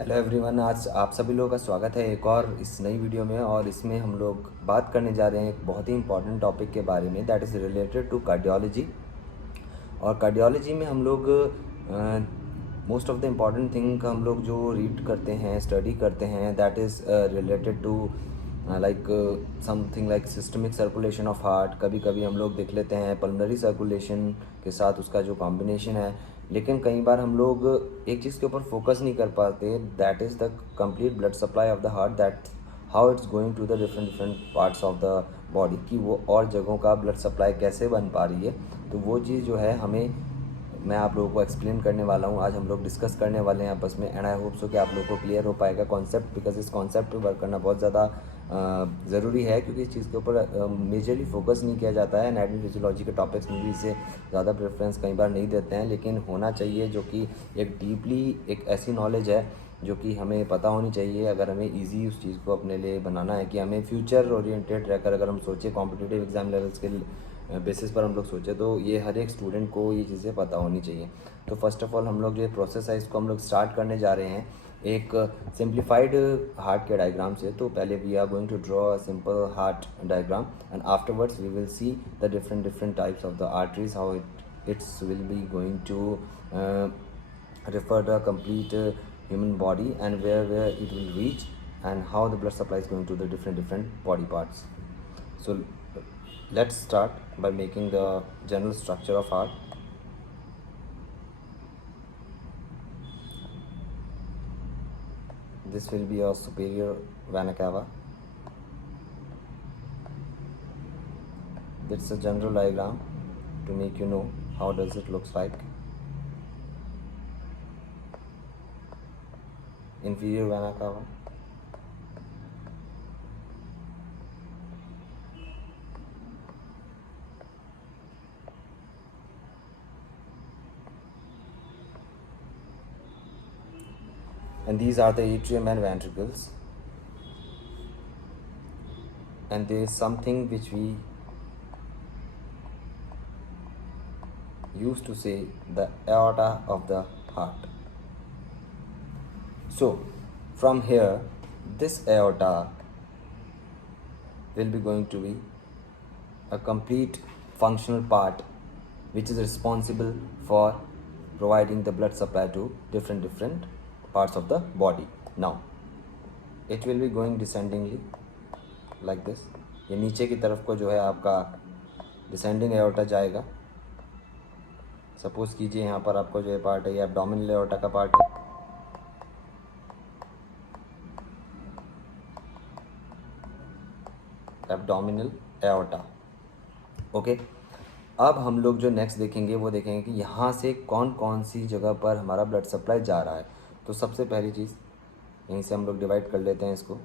Hello everyone, आज आप सभी लोगों का स्वागत है एक और इस नई वीडियो में। और इसमें हम लोग बात करने जा रहे हैं एक बहुत ही इंपॉर्टेंट टॉपिक के बारे में, that is related to cardiology. और कार्डियोलॉजी में हम लोग most of the important thing हम लोग जो रीड करते हैं, स्टडी करते हैं, that is related to like something like systemic circulation of heart. कभी कभी हम लोग देख लेते हैं पल्मोनरी सर्कुलेशन के साथ उसका जो कॉम्बिनेशन है। लेकिन कई बार हम लोग एक चीज़ के ऊपर फोकस नहीं कर पाते, that is the complete blood supply of the heart, that how it's going to the different different parts of the body, कि वो और जगहों का ब्लड सप्लाई कैसे बन पा रही है। तो वो चीज़ जो है हमें मैं आप लोगों को एक्सप्लेन करने वाला हूँ। आज हम लोग डिस्कस करने वाले हैं आपस में, एंड आई होप सो कि आप लोगों को क्लियर हो पाएगा कॉन्सेप्ट, बिकॉज इस कॉन्सेप्ट पे वर्क करना बहुत ज़्यादा ज़रूरी है, क्योंकि इस चीज़ के ऊपर मेजरली फोकस नहीं किया जाता है। एनाटॉमी फिजियोलॉजी के टॉपिक्स में भी इसे ज़्यादा प्रेफरेंस कई बार नहीं देते हैं, लेकिन होना चाहिए, जो कि एक डीपली एक ऐसी नॉलेज है जो कि हमें पता होनी चाहिए अगर हमें ईजी उस चीज़ को अपने लिए बनाना है, कि हमें फ्यूचर ओरिएंटेड रहकर अगर हम सोचें कॉम्पिटिटिव एग्जाम लेवल्स के बेसिस पर हम लोग सोचें, तो ये हर एक स्टूडेंट को ये चीज़ें पता होनी चाहिए। तो फर्स्ट ऑफ ऑल हम लोग जो प्रोसेस है इसको हम लोग स्टार्ट करने जा रहे हैं एक सिंप्लीफाइड हार्ट के डायग्राम से। तो पहले we are going to draw a simple heart diagram, and afterwards we will see the different different types of the arteries, how it's will be going to refer the complete human body, and where it will reach, and how the blood supply is going to the different body parts. So let's start by making the general structure of heart. This will be your superior vena cava. That's a general diagram to make you know how does it looks like. Inferior vena cava, and these are the atrium and ventricles. And there is something which we used to say, the aorta of the heart. So from here, this aorta will be going to be a complete functional part which is responsible for providing the blood supply to different parts of the body. Now it will be going descendingly like this. ये नीचे की तरफ को जो है आपका descending aorta जाएगा। Suppose कीजिए यहाँ पर आपको जो ये पार्ट है, ये एब्डोमिनल एओर्टा का पार्ट है। Abdominal aorta, okay. अब हम लोग जो नेक्स्ट देखेंगे वो देखेंगे कि यहाँ से कौन कौन सी जगह पर हमारा ब्लड सप्लाई जा रहा है। तो सबसे पहली चीज़ यहीं से हम लोग डिवाइड कर लेते हैं इसको।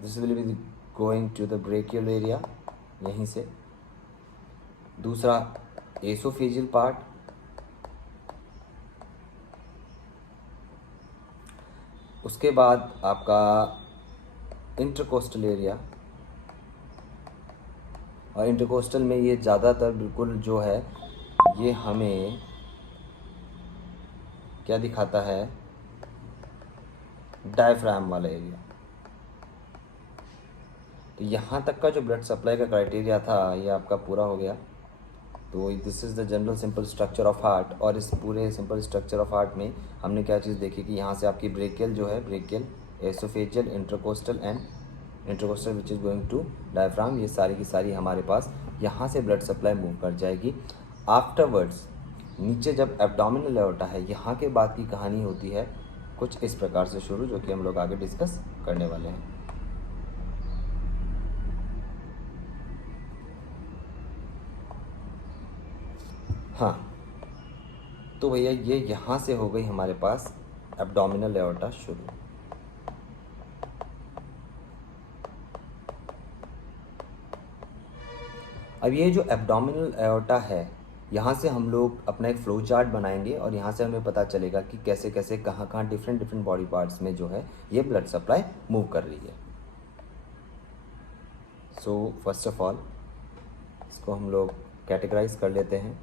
This will be going to the brachial area, यहीं से। दूसरा एसोफेजियल पार्ट, उसके बाद आपका इंटरकोस्टल एरिया, और इंटरकोस्टल में ये ज़्यादातर बिल्कुल जो है ये हमें क्या दिखाता है, डायफ्राम वाला एरिया। तो यहाँ तक का जो ब्लड सप्लाई का क्राइटेरिया था ये आपका पूरा हो गया। तो this is the general simple structure of heart. और इस पूरे सिंपल स्ट्रक्चर ऑफ हार्ट में हमने क्या चीज़ देखी कि यहाँ से आपकी ब्रेकियल जो है, brachial, oesophageal, intercostal and intercostal which is going to diaphragm, ये सारी की सारी हमारे पास यहाँ से ब्लड सप्लाई मूव कर जाएगी। आफ्टरवर्ड्स नीचे जब एब्डोमिनल एओर्टा है, यहाँ के बाद की कहानी होती है कुछ इस प्रकार से शुरू, जो कि हम लोग आगे डिस्कस करने वाले हैं। हाँ, तो भैया ये यहाँ से हो गई हमारे पास एब्डोमिनल एओर्टा शुरू। अब ये जो एब्डोमिनल एओर्टा है, यहाँ से हम लोग अपना एक फ्लो चार्ट बनाएंगे, और यहाँ से हमें पता चलेगा कि कैसे कैसे कहाँ कहाँ डिफरेंट बॉडी पार्ट्स में जो है ये ब्लड सप्लाई मूव कर रही है। सो फर्स्ट ऑफ ऑल इसको हम लोग कैटेगराइज कर लेते हैं।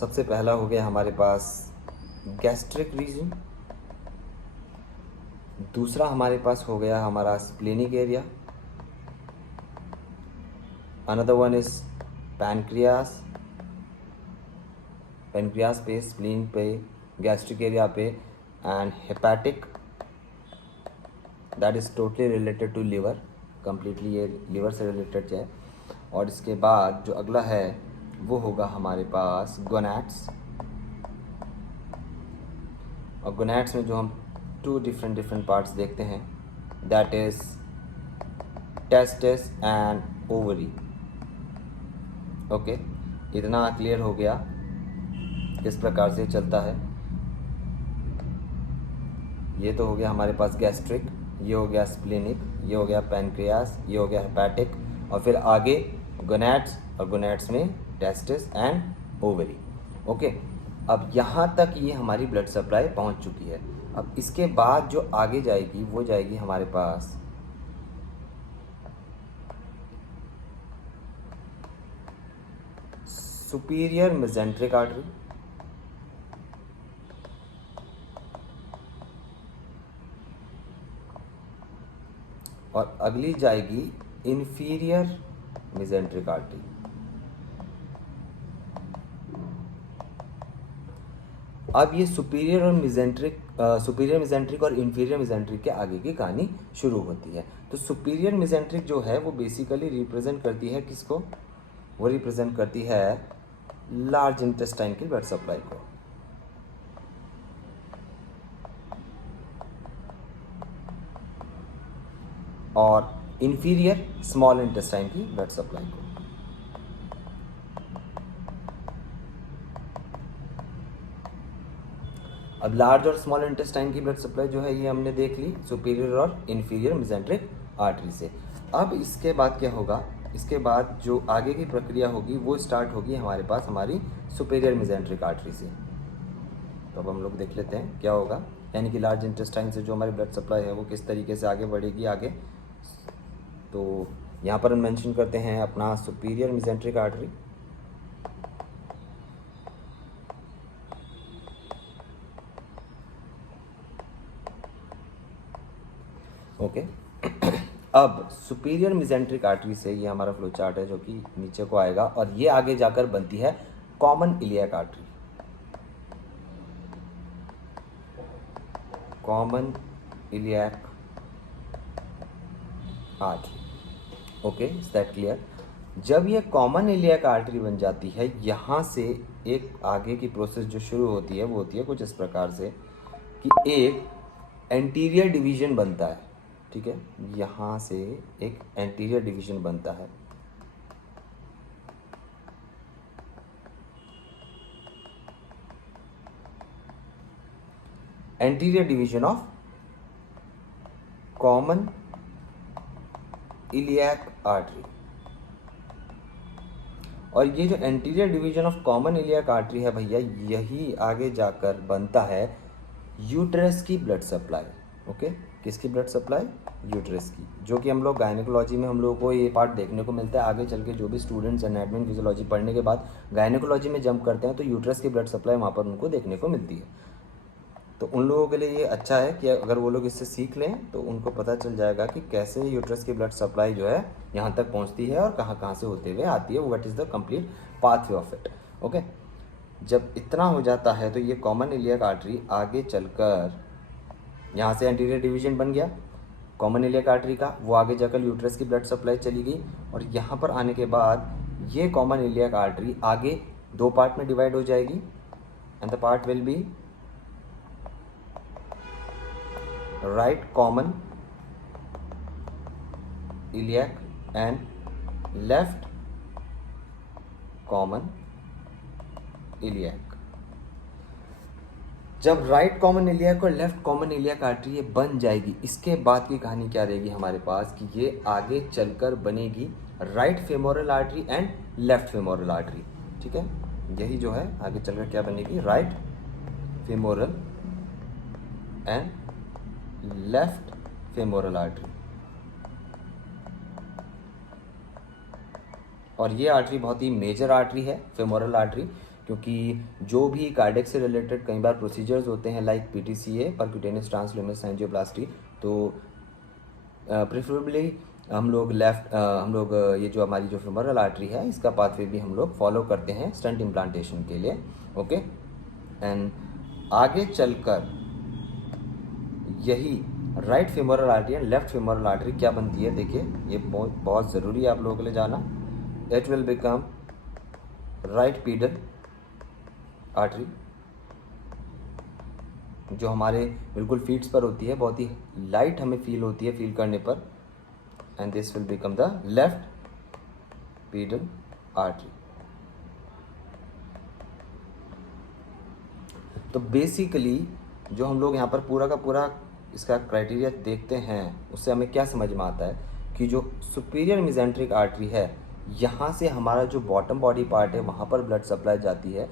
सबसे पहला हो गया हमारे पास गैस्ट्रिक रीजन, दूसरा हमारे पास हो गया हमारा splenic area, another one is pancreas, pancreas पे, स्प्लीन पे, गैस्ट्रिक एरिया पे, and hepatic, that is totally related to liver, completely ये लिवर से रिलेटेड है। और इसके बाद जो अगला है वो होगा हमारे पास गोनैड्स, और गोनैड्स में जो हम टू डिफरेंट पार्ट्स देखते हैं, that is testis and ovary. Okay, इतना क्लियर हो गया किस प्रकार से चलता है। ये तो हो गया हमारे पास गैस्ट्रिक, ये हो गया स्प्लेनिक, ये हो गया पैनक्रियास, ये हो गया हेपेटिक, और फिर आगे गोनैड्स, और गोनैड्स में टेस्टिस एंड ओवरी। ओके, अब यहाँ तक ये हमारी ब्लड सप्लाई पहुँच चुकी है। अब इसके बाद जो आगे जाएगी वो जाएगी हमारे पास सुपीरियर मेसेंट्रिक आर्टरी, और अगली जाएगी इंफीरियर मेसेंट्रिक आर्टरी। अब ये सुपीरियर मेसेंट्रिक और इंफीरियर मेसेंट्रिक के आगे की कहानी शुरू होती है। तो सुपीरियर मेसेंट्रिक जो है वो बेसिकली रिप्रेजेंट करती है किसको? वो रिप्रेजेंट करती है लार्ज इंटेस्टाइन की ब्लड सप्लाई को, और इंफीरियर स्मॉल इंटेस्टाइन की ब्लड सप्लाई को। अब लार्ज और स्मॉल इंटेस्टाइन की ब्लड सप्लाई जो है ये हमने देख ली सुपीरियर और इंफीरियर मेसेंट्रिक आर्टरी से। अब इसके बाद क्या होगा? इसके बाद जो आगे की प्रक्रिया होगी वो स्टार्ट होगी हमारे पास हमारी सुपीरियर मेसेंट्रिक आर्टरी से। तो अब हम लोग देख लेते हैं क्या होगा, यानी कि लार्ज इंटेस्टाइन से जो हमारी ब्लड सप्लाई है वो किस तरीके से आगे बढ़ेगी आगे। तो यहाँ पर हम मेंशन करते हैं अपना सुपीरियर मेसेंट्रिक आर्टरी। ओके अब सुपीरियर मेसेंट्रिक आर्टरी से ये हमारा फ्लो चार्ट है जो कि नीचे को आएगा, और ये आगे जाकर बनती है common iliac artery. Common iliac artery, okay, is that clear? जब ये कॉमन इलियक आर्टरी बन जाती है, यहाँ से एक आगे की प्रोसेस जो शुरू होती है वो होती है कुछ इस प्रकार से कि एक एंटीरियर डिवीजन बनता है। ठीक है, यहाँ से एक एंटीरियर डिवीजन बनता है, anterior division of common iliac artery. और ये जो anterior division of common iliac artery है भैया, यही आगे जाकर बनता है यूट्रस की ब्लड सप्लाई। ओके, किसकी ब्लड सप्लाई? यूट्रस की, जो कि हम लोग गायनेकोलॉजी में हम लोगों को ये पार्ट देखने को मिलता है। आगे चल के जो भी स्टूडेंट्स एनाटॉमी एंड फिजियोलॉजी पढ़ने के बाद गायनेकोलॉजी में जंप करते हैं तो यूट्रस की ब्लड सप्लाई वहाँ पर उनको देखने को मिलती है। तो उन लोगों के लिए ये अच्छा है कि अगर वो लोग इससे सीख लें तो उनको पता चल जाएगा कि कैसे यूट्रस की ब्लड सप्लाई जो है यहाँ तक पहुँचती है और कहाँ कहाँ से होते हुए आती है, what is the complete pathway of it. Okay, जब इतना हो जाता है तो ये कॉमन इलियक आर्टरी आगे चलकर यहाँ से एंटीरियर डिवीजन बन गया कॉमन इलियक आर्टरी का, वो आगे जाकर यूट्रस की ब्लड सप्लाई चली गई, और यहाँ पर आने के बाद ये कॉमन इलियक आर्टरी आगे दो पार्ट में डिवाइड हो जाएगी, and the part will be right common iliac and left common iliac. जब राइट कॉमन इलियक और लेफ्ट कॉमन इलियक आर्टरी ये बन जाएगी, इसके बाद की कहानी क्या रहेगी हमारे पास कि ये आगे चलकर बनेगी right femoral artery and left femoral artery. ठीक है, यही जो है आगे चलकर क्या बनेगी, right femoral and left femoral artery. और ये आर्टरी बहुत ही मेजर आर्टरी है, फेमोरल आर्टरी, क्योंकि जो भी कार्डियक से रिलेटेड कई बार प्रोसीजर्स होते हैं लाइक PTCA, परक्यूटेनियस ट्रांसल्यूमिनस एंजियोप्लास्टी, तो प्रेफरेबली हम लोग ये जो हमारी जो फेमोरल आर्टरी है इसका पाथवे भी हम लोग फॉलो करते हैं स्टंट इम्प्लांटेशन के लिए। ओके, एंड आगे चलकर यही right femoral artery and left femoral artery क्या बनती है, देखिए ये बहुत ज़रूरी है आप लोगों के लिए जाना। It will become right pedal artery, जो हमारे बिल्कुल फीट्स पर होती है, बहुत ही लाइट हमें फील होती है फील करने पर, and this will become the left pedal artery. तो बेसिकली जो हम लोग यहाँ पर पूरा का पूरा इसका क्राइटेरिया देखते हैं उससे हमें क्या समझ में आता है कि जो सुपीरियर मेसेंट्रिक आर्टरी है, यहाँ से हमारा जो बॉटम बॉडी पार्ट है वहाँ पर ब्लड सप्लाई जाती है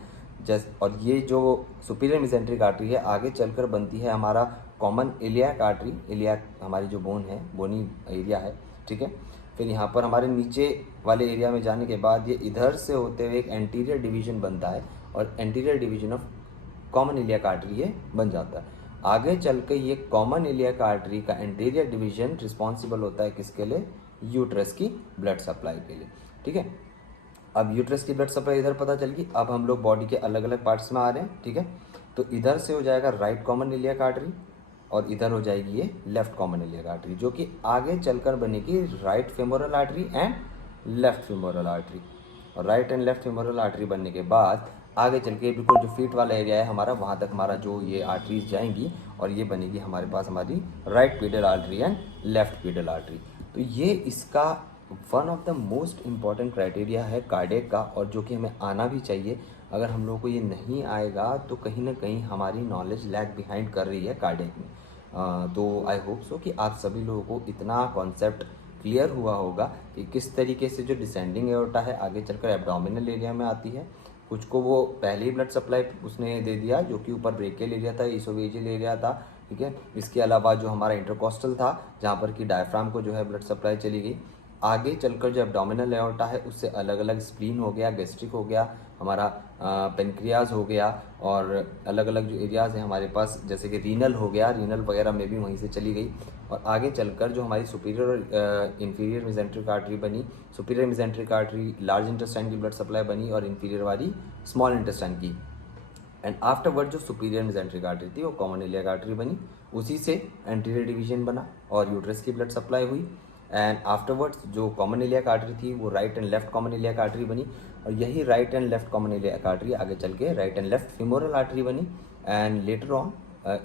और ये जो सुपीरियर मेसेंट्रिक आर्टरी है आगे चलकर बनती है हमारा कॉमन इलियाक आर्टरी। इलियाक हमारी जो बोन है, बोनी एरिया है, ठीक है। फिर यहाँ पर हमारे नीचे वाले एरिया में जाने के बाद ये इधर से होते हुए एक एंटीरियर डिवीजन बनता है और anterior division of common iliac artery ये बन जाता है। आगे चल के ये कॉमन इलियाक आर्टरी का एंटीरियर डिवीजन रिस्पॉन्सिबल होता है किसके लिए, यूट्रस की ब्लड सप्लाई के लिए, ठीक है। अब यूट्रस की ब्लड सप्लाई इधर पता चल गई। अब हम लोग बॉडी के अलग अलग पार्ट्स में आ रहे हैं, ठीक है। तो इधर से हो जाएगा राइट कॉमन इलियाक आर्टरी और इधर हो जाएगी ये लेफ्ट कॉमन इलियाक आर्टरी, जो कि आगे चलकर बनेगी right femoral artery and left femoral artery. और right and left femoral artery बनने के बाद आगे चल के बिल्कुल जो फीट वाला एरिया है हमारा, वहाँ तक हमारा जो ये आर्टरीज जाएंगी और ये बनेगी हमारे पास हमारी right pedal artery and left pedal artery. तो ये इसका one of the most important criteria है कार्डियक का, और जो कि हमें आना भी चाहिए। अगर हम लोगों को ये नहीं आएगा तो कहीं ना कहीं हमारी नॉलेज लैग बिहाइंड कर रही है कार्डियक में। तो आई होप सो कि आप सभी लोगों को इतना कॉन्सेप्ट क्लियर हुआ होगा कि किस तरीके से जो डिसेंडिंग एओर्टा है आगे चलकर एब्डोमिनल एरिया में आती है। कुछ को वो पहले ही ब्लड सप्लाई उसने दे दिया जो कि ऊपर ब्रेकियल एरिया था, इसोवेजियल एरिया था, ठीक है। इसके अलावा जो हमारा इंटरकोस्टल था जहाँ पर कि डायफ्राम को जो है ब्लड सप्लाई चली गई। आगे चलकर जो एब्डोमिनल एओर्टा है उससे अलग अलग स्प्लीन हो गया, गैस्ट्रिक हो गया, हमारा पेनक्रियाज हो गया, और अलग अलग जो एरियाज़ हैं हमारे पास जैसे कि रीनल हो गया, रीनल वगैरह में भी वहीं से चली गई। और आगे चलकर जो हमारी सुपीरियर और इंफीरियर मेसेंट्रिक आर्टरी बनी, superior mesenteric artery large intestine की ब्लड सप्लाई बनी और इंफीरियर वाली स्मॉल इंटेस्टाइन की। एंड आफ्टरवर्ड जो सुपीरियर मेसेंट्रिक आर्टरी थी वो कॉमन इलियाक आर्टरी बनी, उसी से एंटीरियर डिवीजन बना और यूट्रस की ब्लड सप्लाई हुई। एंड आफ्टरवर्ड्स जो कॉमन इलियाक आर्टरी थी वो right and left common iliac artery बनी, और यही right and left common iliac artery आगे चल के right and left femoral artery बनी। And later on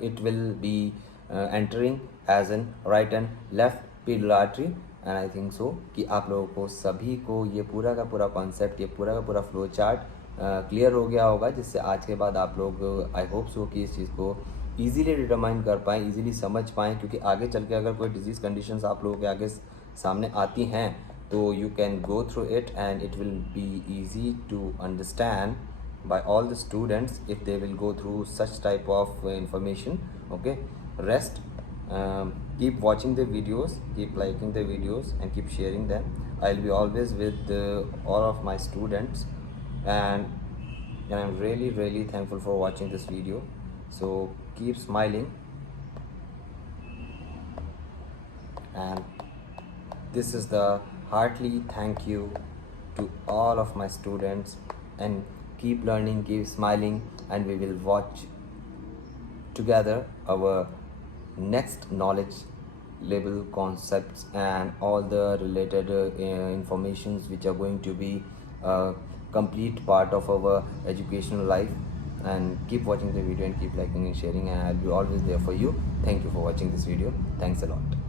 it will be entering as an right and left pedal artery. And I think so कि आप लोगों को सभी को ये पूरा का पूरा कॉन्सेप्ट, ये पूरा का पूरा फ्लो चार्ट क्लियर हो गया होगा, जिससे आज के बाद आप लोग आई होप सो कि इस चीज़ को ईजिली डिटरमाइन कर पाएँ, ईजिली समझ पाएँ। क्योंकि आगे चल के अगर कोई डिजीज़ कंडीशंस आप लोगों के आगे सामने आती हैं तो you can go through it and it will be easy to understand by all the students if they will go through such type of information. Okay, rest, keep watching the videos, keep liking the videos and keep sharing them. I'll be always with all of my students, and I'm really thankful for watching this video. So keep smiling, and this is the heartily thank you to all of my students, and keep learning, keep smiling, and we will watch together our next knowledge level concepts and all the related informations which are going to be a complete part of our educational life. And keep watching the video and keep liking and sharing, and I'll be always there for you. Thank you for watching this video. Thanks a lot.